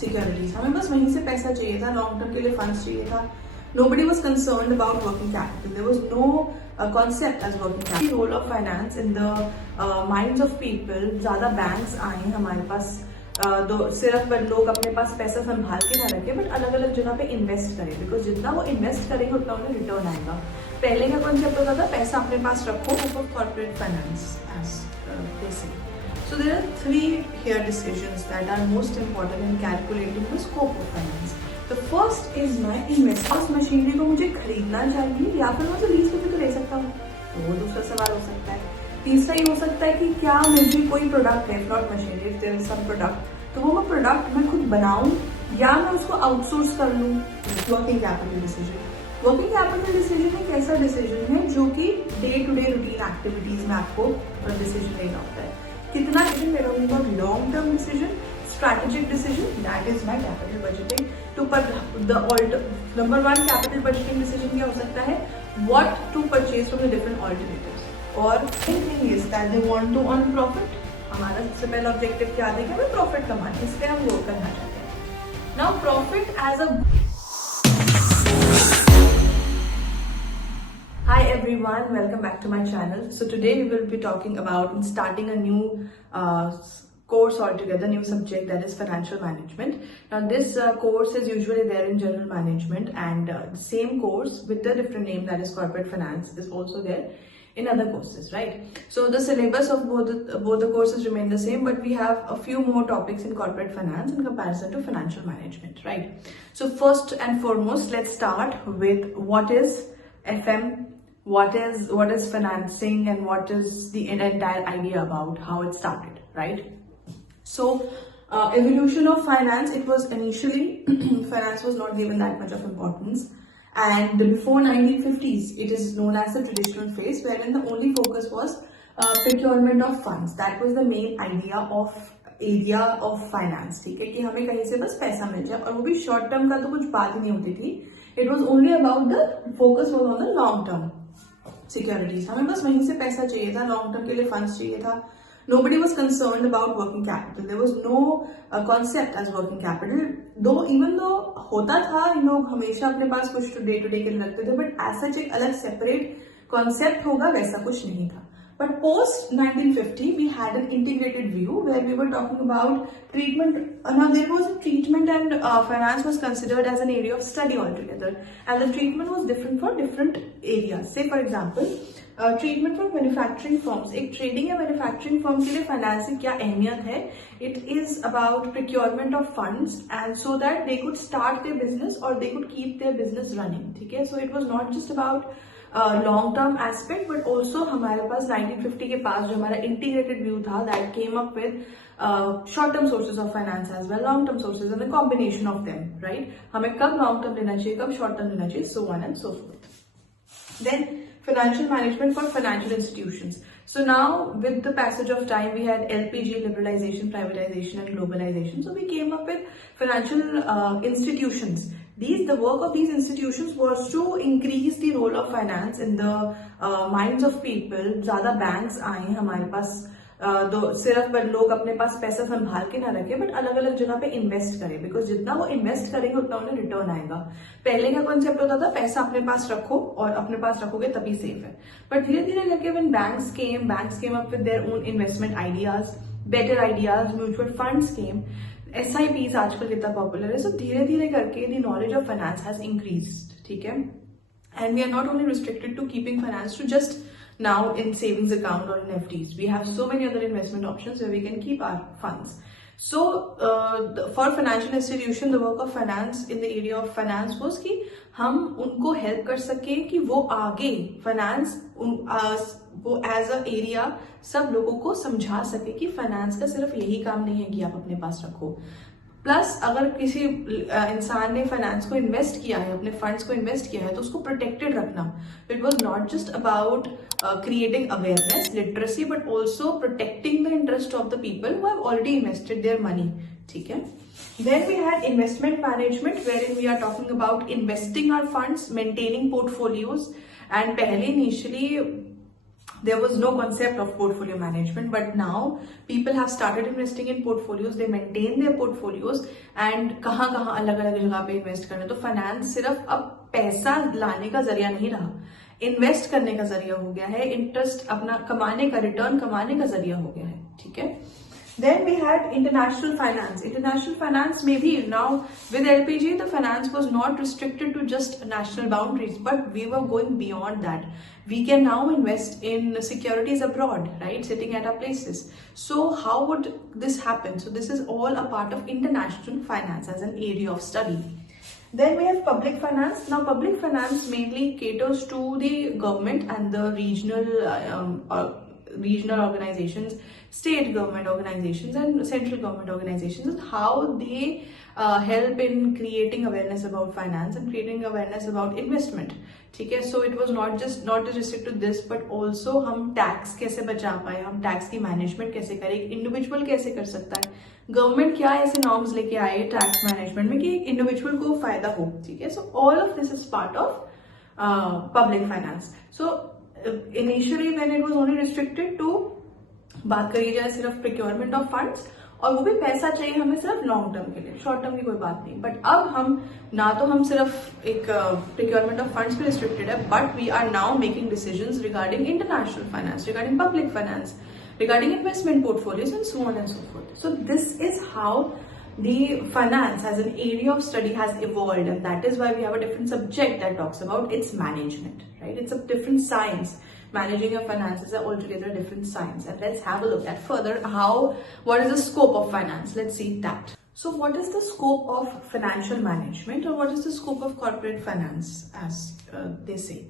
Securities, हमें बस वहीं से पैसा चाहिए था, लॉन्ग टर्म के लिए फंड्स चाहिए था. Nobody was concerned about working capital. There was no concept as working capital. The role of finance in the minds of people. ज़्यादा banks आए हमारे पास, सिर्फ लोग अपने पास पैसा संभाल के ना रखें, बट अलग अलग जगह पे इन्वेस्ट करें, बिकॉज जितना वो इन्वेस्ट करेंगे उतना उन्हें रिटर्न आएगा. पहले का कॉन्सेप्ट होता था पैसा अपने पास रखो, of corporate finance as basic. So there are three here decisions that are most important in calculating the scope of finance. The first is my investment. उस मशीनरी को मुझे खरीदना चाहिए या फिर मुझे लीज पे भी तो ले सकता हूँ, तो वो दूसरा सवाल हो सकता है. तीसरा ये हो सकता है कि क्या मुझे कोई प्रोडक्ट है, not machinery, if there is some product, तो वो मैं प्रोडक्ट मैं खुद बनाऊँ या मैं उसको आउटसोर्स कर लूँ. Working capital decision. Working capital decision एक ऐसा डिसीजन है जो कि day to day routine activities में आपको डिसीजन लेना होता है. कितना डिसीजन ले रहा हूँ, long term decision, strategic decision, that is my capital budgeting. To the number one capital budgeting decision क्या हो सकता है, what to purchase from the different alternatives. और main thing is that they want to earn profit. हमारा सबसे पहला objective क्या है कि हमें प्रॉफिट कमाना है, इसलिए हम वो करना चाहते हैं. Now profit as a Hi everyone, welcome back to my channel. So today we will be talking about starting a new course altogether, new subject, that is financial management. Now this course is usually there in general management, and the same course with a different name, that is corporate finance, is also there in other courses, right? So the syllabus of both the courses remain the same, but we have a few more topics in corporate finance in comparison to financial management, right? So first and foremost, let's start with what is FM, what is financing, and what is the entire idea about how it started, right? So evolution of finance, it was initially finance was not given that much of importance, and before 1950s it is known as the traditional phase, wherein the only focus was procurement of funds. That was the main idea of area of finance. ठीक है, कि हमें कहीं से बस पैसा मिल जाए, और वो भी शॉर्ट टर्म का तो कुछ बात ही नहीं होती थी. It was only about the focus was on the long term securities, हमें बस वहीं से पैसा चाहिए था, लॉन्ग टर्म के लिए फंड्स चाहिए था. Nobody was concerned about working capital. There was no concept as working capital. Even though होता था, लोग हमेशा अपने पास कुछ डे टू डे के लिए रखते थे, बट ऐसा एक अलग सेपरेट कॉन्सेप्ट होगा वैसा कुछ नहीं था. But post 1950, we had an integrated view where we were talking about treatment. Now there was a treatment, and finance was considered as an area of study altogether, and the treatment was different for different areas. Say for example, treatment for manufacturing firms. एक trading या manufacturing firm के लिए finance की क्या अहमियत है. It is about procurement of funds, and so that they could start their business और they could keep their business running. ठीक है, so it was not just about long term aspect, but also हमारे पास 1950 के पास जो हमारा integrated view था, that came up with short term sources of finance as well, long term sources, and the combination of them, right. हमें कब long term लेना चाहिए, कब शॉर्ट टर्म लेना चाहिए, so on and so fourth. Then financial management for financial institutions. So now with the passage of time, we had LPG, liberalization, privatization, and globalization. So we came up with financial institutions. The work of these institutions was to increase the role of finance in the minds of people. ज़्यादा banks आए हमारे पास, सिर्फ लोग अपने पास पैसा संभाल के ना रखें, बट अलग अलग जगह पे इन्वेस्ट करें, बिकॉज जितना वो इन्वेस्ट करेंगे उतना उन्हें रिटर्न आएगा. पहले का कॉन्सेप्ट होता था पैसा अपने पास रखो, और अपने पास रखोगे तभी सेफ है. बट धीरे धीरे करके when banks came up with their own investment ideas, better ideas, mutual funds came, SIPs आजकल कितना पॉपुलर है. सो धीरे धीरे करके the knowledge of finance has increased. ठीक है, and we are not only restricted to keeping finance to just now in savings account or in FDs. We have so many other investment options where we can keep our funds. So for financial institution, the work of finance in the area of finance was कि हम उनको help कर सके कि वो आगे finance वो as a area सब लोगों को समझा सके कि फाइनेंस का सिर्फ यही काम नहीं है कि आप अपने पास रखो. प्लस अगर किसी इंसान ने फाइनेंस को इन्वेस्ट किया है, अपने फंड्स को इन्वेस्ट किया है, तो उसको प्रोटेक्टेड रखना. It was not just about creating awareness, literacy, but also protecting the interest of the people who have already invested their money. ठीक है. Then we had investment management, wherein we are talking about investing our funds, maintaining portfolios, and पहले initially there was no concept of portfolio management, but now people have started investing in portfolios. They maintain their portfolios and कहाँ अलग अलग जगह पे invest करना. तो finance सिर्फ अब पैसा लाने का जरिया नहीं रहा, इन्वेस्ट करने का जरिया हो गया है, इंटरेस्ट अपना कमाने का, रिटर्न कमाने का जरिया हो गया है. ठीक है. Then we had international finance. International finance maybe now with LPG the finance was not restricted to just national boundaries, but we were going beyond that. We can now invest in securities abroad, right? Sitting at our places. So how would this happen? So this is all a part of international finance as an area of study. Then we have public finance. Now public finance mainly caters to the government and the regional organizations, state government organizations and central government organizations, and how they help in creating awareness about finance and creating awareness about investment. ठीक है. So it was not just restricted to this, but also हम tax कैसे बचा पाए, हम tax की management कैसे करें, इंडिविजुअल कैसे कर सकता है, गवर्नमेंट क्या ऐसे नॉर्म्स लेके आए टैक्स मैनेजमेंट में कि इंडिविजुअल को फायदा हो. ठीक है. So all of this is part of public finance. So initially when it was only restricted to, बात करी जाए सिर्फ प्रिक्योरमेंट ऑफ फंड्स, और वो भी पैसा चाहिए हमें सिर्फ लॉन्ग टर्म के लिए, शॉर्ट टर्म की कोई बात नहीं. बट अब हम ना तो हम सिर्फ एक प्रिक्योरमेंट ऑफ फंड्स पे रिस्ट्रिक्टेड है, but we are now making decisions regarding international finance, regarding public finance, regarding investment portfolios and so on and so forth. So this is how the finance as an area of study has evolved, and that is why we have a different subject that talks about its management, right? It's a different science. Managing your finances are altogether a different science, and let's have a look at further what is the scope of finance. Let's see that. So what is the scope of financial management, or what is the scope of corporate finance, as they say?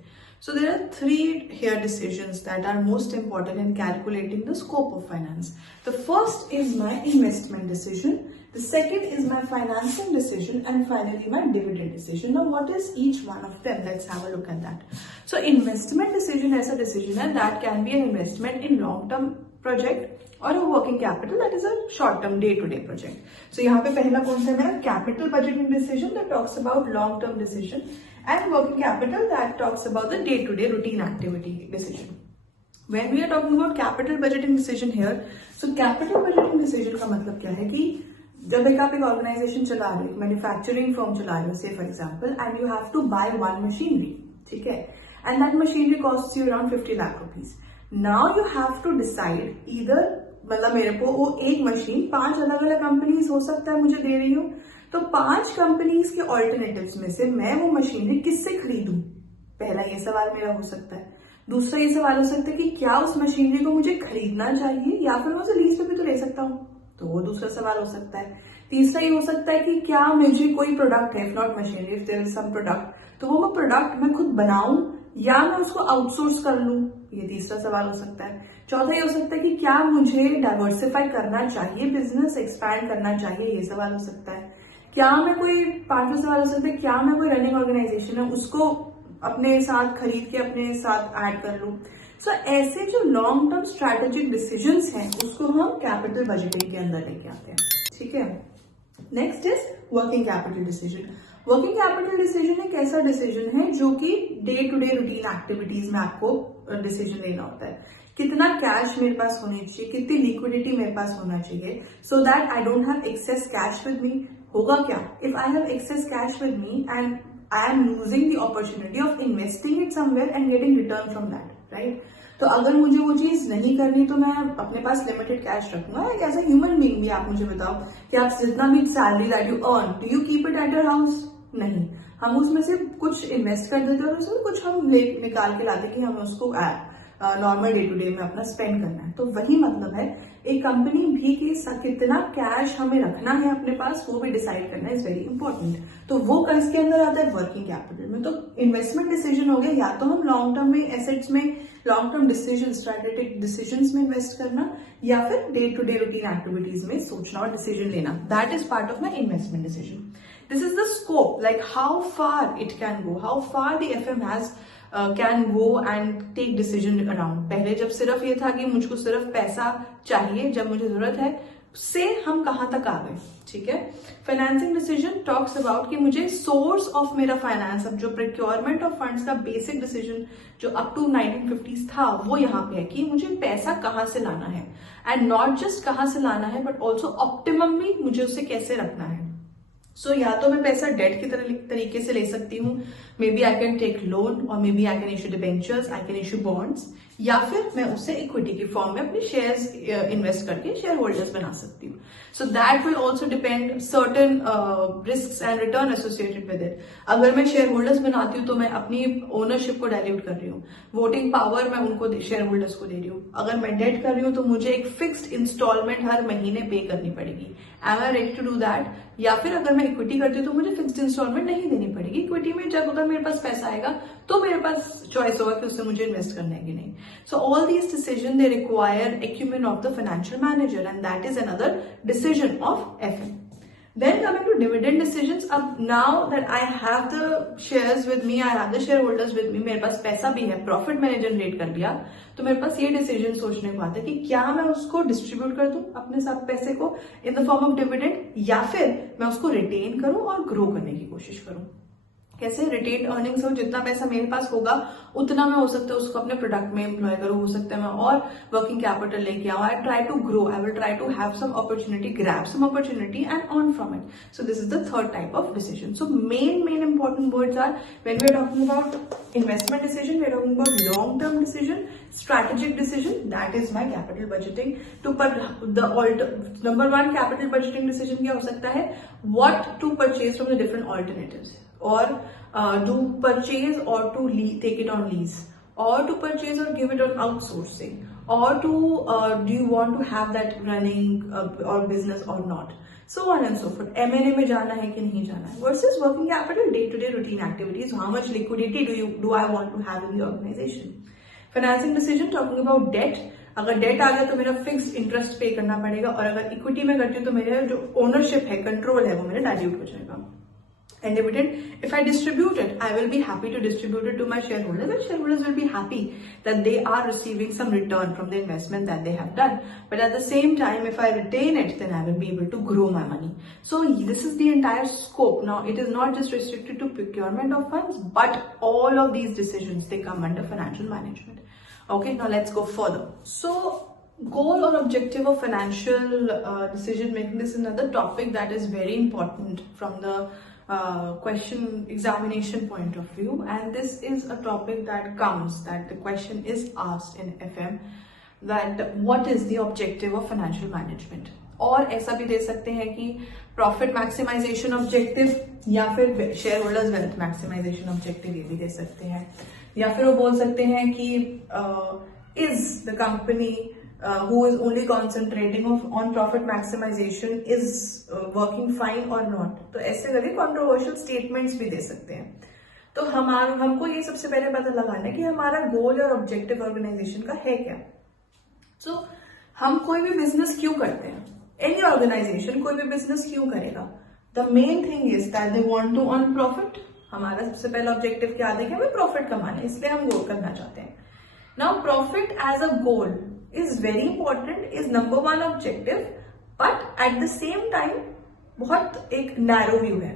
So there are three here decisions that are most important in calculating the scope of finance. The first is my investment decision, the second is my financing decision, and finally my dividend decision. Now what is each one of them? Let's have a look at that. So investment decision is a decision and that can be an investment in long-term project or a working capital that is a short-term day-to-day project. So यहाँ पे पहला कौन सा है मेरा capital budgeting decision that talks about long-term decision, and working capital that talks about the day-to-day routine activity decision. When we are talking about capital budgeting decision here, so capital budgeting decision का मतलब क्या है कि जब आप एक organisation चला रहे हो, मैन्युफैक्चरिंग फर्म चला रहे हो, say for example, and you have to buy one machinery, ठीक है, and that machinery cost you around 50 lakh rupees. Now you have to decide either, मतलब मेरे को वो एक मशीन 5 अलग अलग कंपनीज हो सकता है मुझे दे रही हूँ, तो 5 कंपनीज के ऑल्टरनेटिव्स में से मैं वो मशीनरी किससे खरीदूं, पहला ये सवाल मेरा हो सकता है. दूसरा ये सवाल हो सकता है कि क्या उस मशीनरी को मुझे खरीदना चाहिए या फिर मैं उसे लीज पे भी तो ले सकता हूँ, तो वो दूसरा सवाल हो सकता है. तीसरा ये हो सकता है कि क्या मुझे कोई प्रोडक्ट है, if not machinery, if there is some product, तो वो प्रोडक्ट मैं खुद बनाऊं या मैं उसको आउटसोर्स कर लूं, ये तीसरा सवाल हो सकता है. चौथा ये हो सकता है कि क्या मुझे डाइवर्सिफाई करना चाहिए, बिजनेस एक्सपैंड करना चाहिए, ये सवाल हो सकता है. क्या मैं कोई, पांचवा सवाल हो सकता है, क्या मैं कोई रनिंग ऑर्गेनाइजेशन है उसको अपने साथ खरीद के अपने साथ ऐड कर लूं. सो ऐसे जो लॉन्ग टर्म स्ट्रैटेजिक डिसीजंस हैं उसको हम कैपिटल बजटिंग के अंदर लेके आते हैं. ठीक है. Next is working capital decision. Working capital decision एक ऐसा डिसीजन है जो कि day to day routine activities में आपको डिसीजन लेना होता है. कितना कैश मेरे पास होनी चाहिए, कितनी लिक्विडिटी मेरे पास होना चाहिए, so that I don't have access cash with me. होगा क्या if I have access cash with me and I am losing the opportunity of investing it somewhere and getting return from that, right. तो अगर मुझे वो चीज नहीं करनी तो मैं अपने पास लिमिटेड कैश रखूंगा. एज अ ह्यूमन बीइंग भी आप मुझे बताओ कि आप जितना भी salary that you earn, do you keep it at your house? नहीं, हम उसमें से कुछ इन्वेस्ट कर देते और उसमें कुछ हम निकाल के लाते कि हमें उसको नॉर्मल डे टू डे में अपना स्पेंड करना है. तो वही मतलब है एक कंपनी भी के साथ कितना कैश हमें रखना है अपने पास, वो भी डिसाइड करना इज वेरी इंपॉर्टेंट. तो वो इसके अंदर आता है वर्किंग कैपिटल में. तो इन्वेस्टमेंट डिसीजन हो गया, या तो हम लॉन्ग टर्म में एसेट्स में long term decision, strategic decisions में इन्वेस्ट करना, या फिर day to day routine activities में सोचना और डिसीजन लेना. That is part of my investment decision. This is the scope, like how far it can go, how far the FM can go and take decision around. पहले जब सिर्फ ये था कि मुझको सिर्फ पैसा चाहिए जब मुझे जरूरत है, से हम कहां तक आ गए, ठीक है। फाइनेंसिंग डिसीजन टॉक्स अबाउट कि मुझे सोर्स ऑफ मेरा फाइनेंस, अब जो प्रोक्योरमेंट ऑफ फंड्स का बेसिक डिसीजन जो अप टू 1950s था वो यहाँ पे है कि मुझे पैसा कहां से लाना है, एंड नॉट जस्ट कहां से लाना है बट ऑल्सो ऑप्टिममली मुझे उसे कैसे रखना है। सो या तो मैं पैसा डेट की तरीके से ले सकती हूँ, maybe I can take loan, और maybe I can issue debentures, I can issue bonds, या फिर मैं उससे इक्विटी की फॉर्म में अपने शेयर्स इन्वेस्ट करके शेयर होल्डर्स बना सकती हूँ। So that will also depend certain risk and return associated with it. अगर मैं शेयर होल्डर्स बनाती हूँ तो मैं अपनी ओनरशिप को डाइल्यूट कर रही हूँ, वोटिंग पावर मैं उनको शेयर होल्डर्स को दे रही हूँ। अगर मैं डेट कर रही हूँ तो मुझे एक फिक्स्ड इंस्टॉलमेंट हर महीने पे करनी पड़ेगी, am I ready to do that? या फिर अगर मैं इक्विटी करती हूँ तो मुझे फिक्स्ड इंस्टॉलमेंट नहीं देनी पड़ेगी। इक्विटी में जब अगर मेरे पास पैसा आएगा तो मेरे पास चॉइस होगा कि उससे मुझे इन्वेस्ट करना है कि नहीं। So all these decision they require acumen of the financial manager, and that is another decision of FM. Then coming to dividend decisions, अब now that I have the shares with me, I have the shareholders with me, मेरे पास पैसा भी है, profit मैंने generate कर लिया, तो मेरे पास ये डिसीजन सोचने को आता है कि क्या मैं उसको डिस्ट्रीब्यूट कर दूं अपने साथ पैसे को in the form of dividend, या फिर मैं उसको रिटेन करूं और ग्रो करने की कोशिश करूं। कैसे? रिटेन अर्निंग्स हो, जितना पैसा मेरे पास होगा उतना मैं हो सकता है उसको अपने प्रोडक्ट में एम्प्लॉय करूं, हो सकता है मैं और वर्किंग कैपिटल लेके आऊं। I try to grow, I will try to have some opportunity, grab some opportunity and earn from it. So this is the third type of decision. So main important words are, when we are talking about investment decision, we are talking about long term decision, strategic decision, that is my capital budgeting. Number one capital budgeting decision क्या हो सकता है? What to purchase from the different alternatives, or to purchase or to take it on lease, or to purchase or give it on outsourcing, or to do you want to have that running or business or not, so on and so forth. M&A में जाना है कि नहीं जाना है, versus working capital, day to day routine activities, how much liquidity do I want to have in the organization. Financing decision talking about debt, अगर debt आ गया तो मेरा फिक्स इंटरेस्ट पे करना पड़ेगा, और अगर इक्विटी में करती हूँ तो मेरा जो ओनरशिप है, कंट्रोल है, वो मेरा डाइल्यूट हो जाएगा। And dividend, if I distribute it, I will be happy to distribute it to my share holders, and share holders will be happy that they are receiving some return from the investment that they have done, but at the same time if I retain it then I will be able to grow my money. So this is the entire scope. Now it is not just restricted to procurement of funds, but all of these decisions, they come under financial management. Okay, now let's go further. So goal or objective of financial decision making, this is another topic that is very important from the question examination point of view, and this is a topic that comes, that the question is asked in FM, that what is the objective of financial management. और ऐसा भी दे सकते हैं कि profit maximisation objective, या फिर share holders wealth maximization objective, ये भी दे सकते हैं। या फिर वो बोल सकते हैं कि is the company who is only concentrating on profit maximization is working fine और नॉट। तो ऐसे करके कॉन्ट्रोवर्शियल स्टेटमेंट्स भी दे सकते हैं। तो हमको ये सबसे पहले पता लगाना है कि हमारा गोल और ऑब्जेक्टिव ऑर्गेनाइजेशन का है क्या। सो हम कोई भी बिजनेस क्यों करते हैं, एनी ऑर्गेनाइजेशन कोई भी बिजनेस क्यों करेगा? The main thing is that they want to earn profit. हमारा सबसे पहला ऑब्जेक्टिव क्या है कि हमें प्रॉफिट कमाना है, इसलिए हम गोल करना चाहते हैं। Now profit as a goal is very important, is number one objective, but at the same time बहुत एक नैरो व्यू है,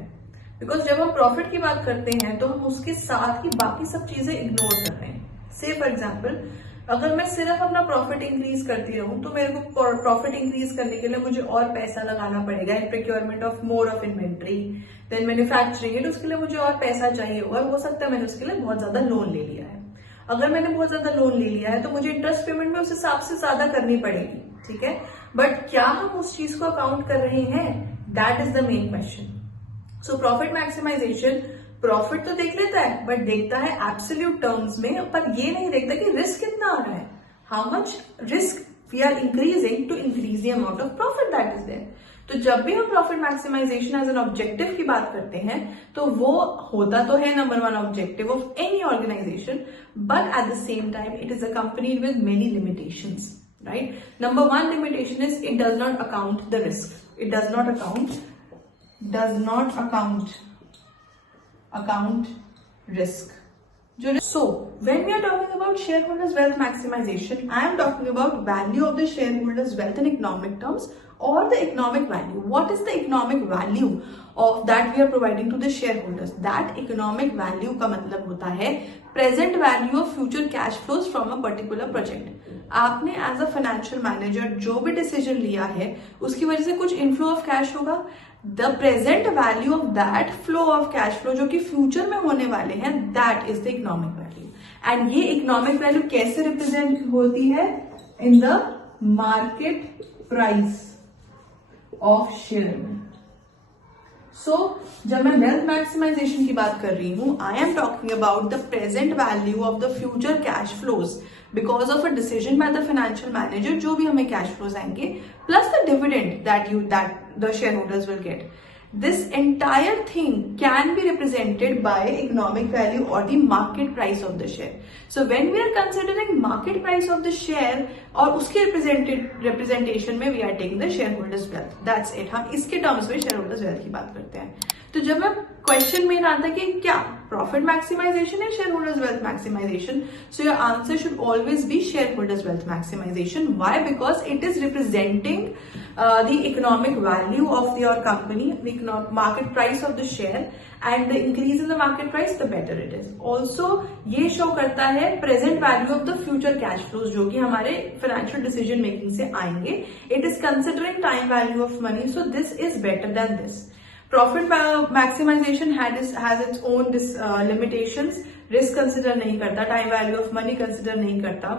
बिकॉज जब हम प्रॉफिट की बात करते हैं तो हम उसके साथ ही बाकी सब चीजें इग्नोर कर रहे हैं। से फॉर एग्जाम्पल, अगर मैं सिर्फ अपना प्रॉफिट इंक्रीज करती रहूं तो मेरे को प्रॉफिट इंक्रीज करने के लिए मुझे और पैसा लगाना पड़ेगा in procurement of more of inventory, then manufacturing, उसके लिए मुझे और पैसा चाहिए होगा, हो सकता है मैंने उसके लिए बहुत ज्यादा लोन ले लिया है। अगर मैंने बहुत ज्यादा लोन ले लिया है तो मुझे इंटरेस्ट पेमेंट में उस हिसाब से ज्यादा करनी पड़ेगी, ठीक है, बट क्या हम उस चीज को अकाउंट कर रहे हैं? That is the main question. So profit maximization profit तो देख लेता है, बट देखता है एब्सोल्यूट टर्म्स में, पर ये नहीं देखता कि रिस्क कितना आ रहा है, how much risk we are increasing to increase the amount of profit that is there. तो जब भी हम profit maximization as an objective की बात करते हैं तो वो होता तो है number one objective of any organization, but at the same time it is accompanied with many limitations, right? Number one limitation is it does not account the risk, it does not account risk. So when we are talking about shareholders wealth maximization, I am talking about value of the shareholders wealth in economic terms or the economic value. What is the economic value of that we are providing to the shareholders? That economic value का मतलब होता है present value of future cash flows from a particular project. आपने as a financial manager जो भी decision लिया है उसकी वजह से कुछ इनफ्लो ऑफ कैश होगा. The present value of that flow of cash flow जो कि फ्यूचर में होने वाले हैं, that is the economic value. And ये इकोनॉमिक वैल्यू कैसे रिप्रेजेंट होती है? In the market price of share. So जब मैं वेल्थ मैक्सिमाइजेशन की बात कर रही हूं, I am talking about the present value of the future cash flows because of a decision by the financial manager. जो भी हमें कैश फ्लोज आएंगे plus the dividend that the share holders will get. This entire thing can be represented by economic value or the market price of the share. So when we are considering market price of the share और उसके representation में we are taking the shareholders wealth. That's it. हम इसके terms में shareholders wealth की बात करते हैं. तो जब मैं क्वेश्चन में आता है कि क्या प्रॉफिट मैक्सिमाइजेशन है shareholders wealth maximization, so your answer should always be shareholders wealth maximization. Why? Because it is representing the economic value of your company, the market price of the share, and the increase in the market price the better it is. Also ये show करता है present value of the future cash flows जो कि हमारे financial decision making से आएंगे. It is considering time value of money, so this is better than this. Profit maximization has its own limitations. Risk consider नहीं करता, time value of money consider नहीं करता.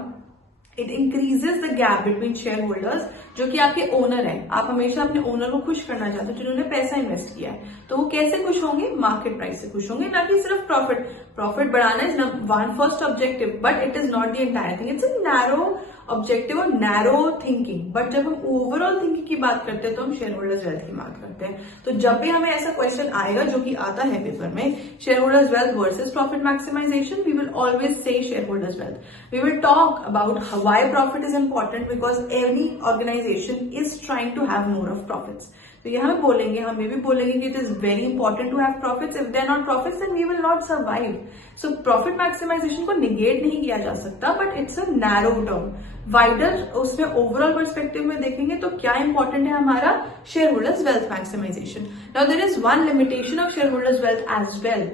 It increases the gap between shareholders जो कि आपके owner है. आप हमेशा अपने ओनर को खुश करना चाहते हो जिन्होंने पैसा इन्वेस्ट किया है. तो वो कैसे खुश होंगे? मार्केट प्राइस से खुश होंगे, ना कि सिर्फ प्रॉफिट. प्रॉफिट बढ़ाना is one first objective but it is not the entire thing. It's a narrow objective और नैरो थिंकिंग. बट जब हम ओवरऑल थिंकिंग की बात करते हैं तो हम शेयर होल्डर्स वेल्थ की बात करते हैं. तो जब भी हमें ऐसा क्वेश्चन आएगा जो कि आता है पेपर में, share holders wealth versus profit maximization, we will always say share holders wealth. We will talk about why profit is important because any organization is trying to have more of profits. तो ये हमें बोलेंगे, हम ये भी बोलेंगे कि it is very important to have profits. If they are not profits then we will not survive. So profit maximization को निगेट नहीं किया जा सकता but it's a narrow term. Wider उसमें ओवरऑल पर्सपेक्टिव में देखेंगे तो क्या इंपॉर्टेंट है हमारा? Share holders wealth maximization. Now there is one limitation of share holders wealth as well.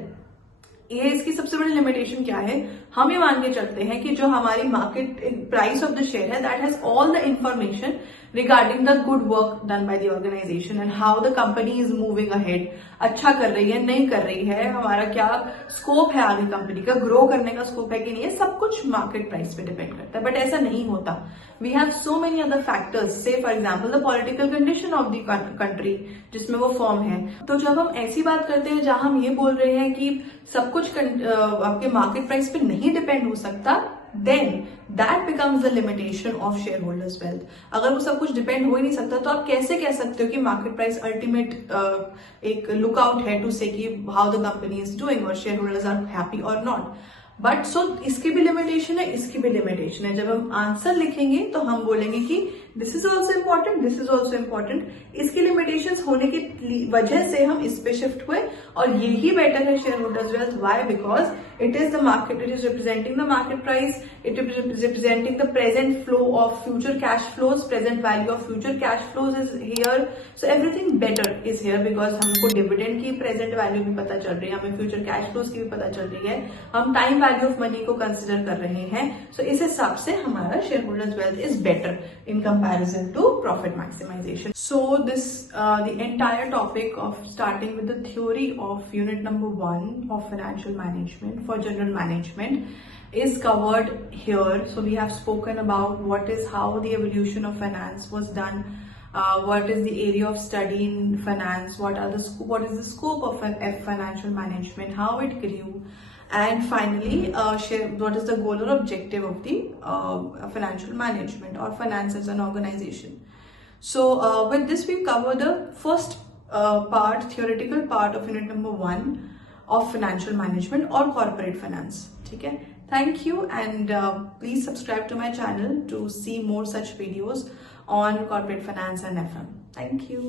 ये इसकी सबसे बड़ी लिमिटेशन क्या है? हम ये मान के चलते हैं कि जो हमारी market price of the share है that has all the information regarding the good work done by the organization and how the company is moving ahead. अच्छा कर रही है, नहीं कर रही है, हमारा क्या स्कोप है आगे कंपनी का, ग्रो करने का स्कोप है कि नहीं है, सब कुछ मार्केट प्राइस पे डिपेंड करता है. बट ऐसा नहीं होता. We have so many other factors. Say for example the political condition of the country जिसमें वो फॉर्म है. तो जब हम ऐसी बात करते हैं जहां हम ये बोल रहे हैं कि सब कुछ आपके मार्केट प्राइस पे नहीं डिपेंड हो सकता, then that becomes the limitation of shareholders wealth. अगर वो सब कुछ डिपेंड हो ही नहीं सकता तो आप कैसे कह सकते हो कि मार्केट प्राइस अल्टीमेट एक लुकआउट है टू से कि how the company is doing और शेयर होल्डर्स आर हैप्पी और नॉट. बट सो इसकी भी लिमिटेशन है, इसकी भी लिमिटेशन है. जब हम आंसर लिखेंगे तो हम बोलेंगे कि this is also important, this is also important. इसकी लिमिटेशंस होने की वजह से हम इस पे शिफ्ट हुए और यही बेटर है share holders wealth. Why? Because it is the market, it is representing the market price, it is representing the present flow of future cash flows, present value of future cash flows is here. So everything better is here because हमको dividend की present value भी पता चल रही है, हमें future cash flows की भी पता चल रही है, हम टाइम वैल्यू ऑफ मनी को कंसिडर कर रहे हैं. सो इस हिसाब से हमारा share holders wealth is better in comparison to profit maximization. So this the entire topic of starting with the theory of unit number 1 of financial management for general management is covered here. So we have spoken about how the evolution of finance was done, what is the area of study in finance, what is the scope of financial management, how it grew, and finally what is the goal or objective of the financial management or finance as an organization. So with this we cover the first theoretical part of unit number 1 of financial management or corporate finance. ठीक है? Thank you and please subscribe to my channel to see more such videos on corporate finance and FM. Thank you.